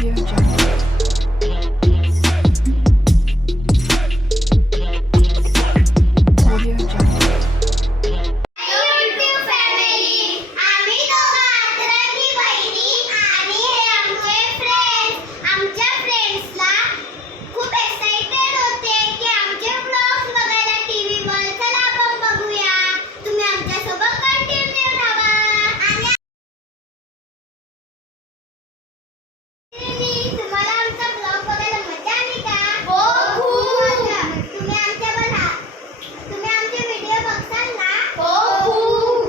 Audio Jungle. Audio Jungle. YouTube family. आम्ही दोघं अतरंगी बहिणी आणि हे आमचे फ्रेंड्स. आमच्या फ्रेंड्सला खूप एक्साइटेड होते की आमचे व्लॉग्स बघायला टीव्हीवर. चला आपण बघूया. तुम्ही आमच्या सोबत कंटिन्यू राहा. आणि तुम्हाला आमचा व्लॉग बघायला मजा आली का? हो, खूप मजा. तुम्ही आमचे व्हिडिओ बघताल ना? हो, खूप.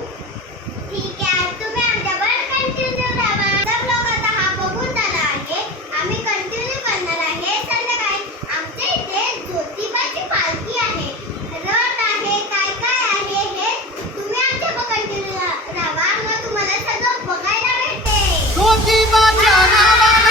ठीक आहे, तुम्ही आमच्यावर कंटिन्यू राहा. आमचा ब्लॉग आता हा बघून झाला आहे. आम्ही कंटिन्यू करणार आहे. संध्याकाळी आमच्या इथे ज्योतिबाची पालखी आहे, रथ आहे, काय काय आहे हे तुम्ही आमच्यावर कंटिन्यू राहा. मग तुम्हाला सगळं बघायला भेटेल. ज्योतिबाच्या नावानं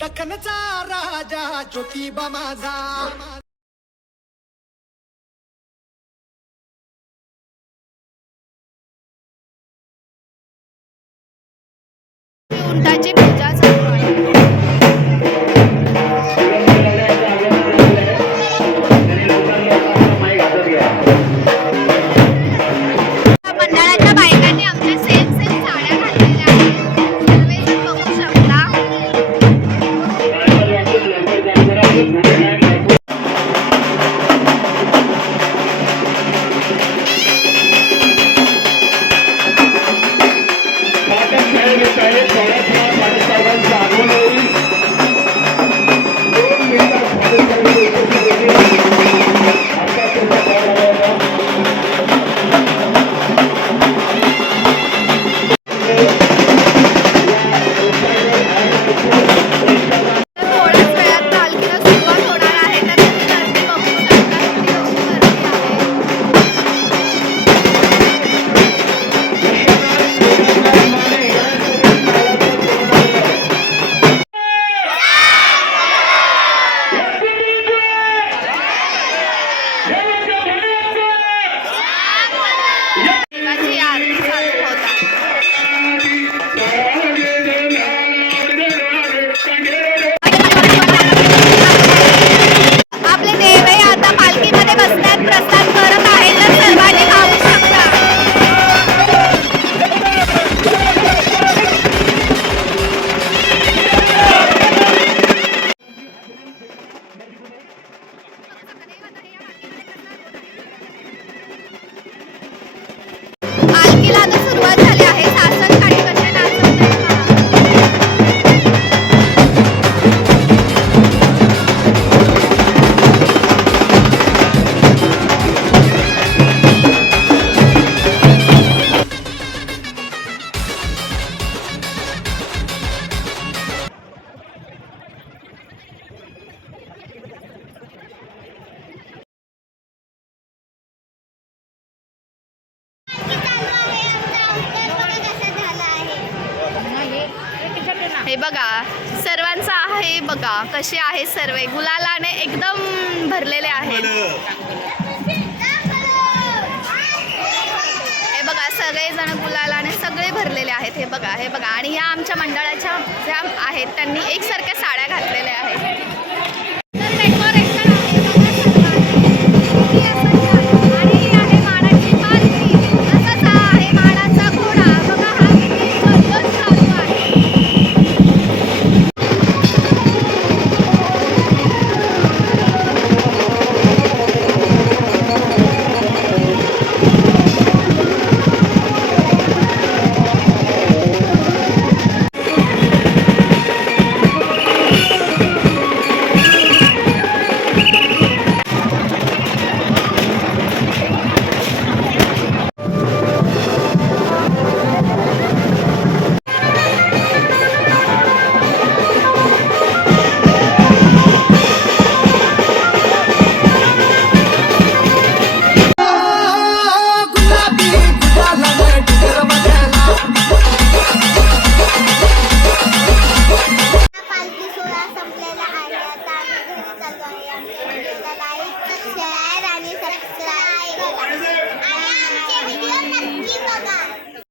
दख्खनचा राजा ज्योतिबा माझा. उंटाची पूजा चालू आहे. मंडळाच्या बायकांनी आमच्या सेम सेम साड्या घातलेल्या आहेत. सर्वजण बघू शकता. थोड्याच वेळात पालखीला सुरुवात होणार आहे. तर तुम्ही गर्दी बघू शकता किती अशी गर्दी आहे. देवाची आरती चालू होत आहे. आपले देवही आता पालखीमध्ये बसण्यात प्रस्थान करत आहे. तर सर्वांनी पाहू शकता. पालखीला आता सुरुवात झाली आहे. सासन काठी कसे नाचत आहेत पहा. हे बघा सर्वांचं आहे. बघा कसे आहे सर्व गुलालाने एकदम भरलेले आहेत. हे बघा सगळेजण गुलालाने सगळे भरलेले आहेत. हे बघा आणि ह्या आमच्या मंडळाच्या ज्या आहेत त्यांनी एकसारख्या साड्या घातलेल्या आहेत. तर डेकोरेशन आहे बघा सर्वांनी. आणि ही आहे मानाची पालखी. तसंच हा आहे मानाचा घोडा. बघा हा किती जल्लोष चालू आहे. लाईक शेअर आणि सबस्क्राईब करा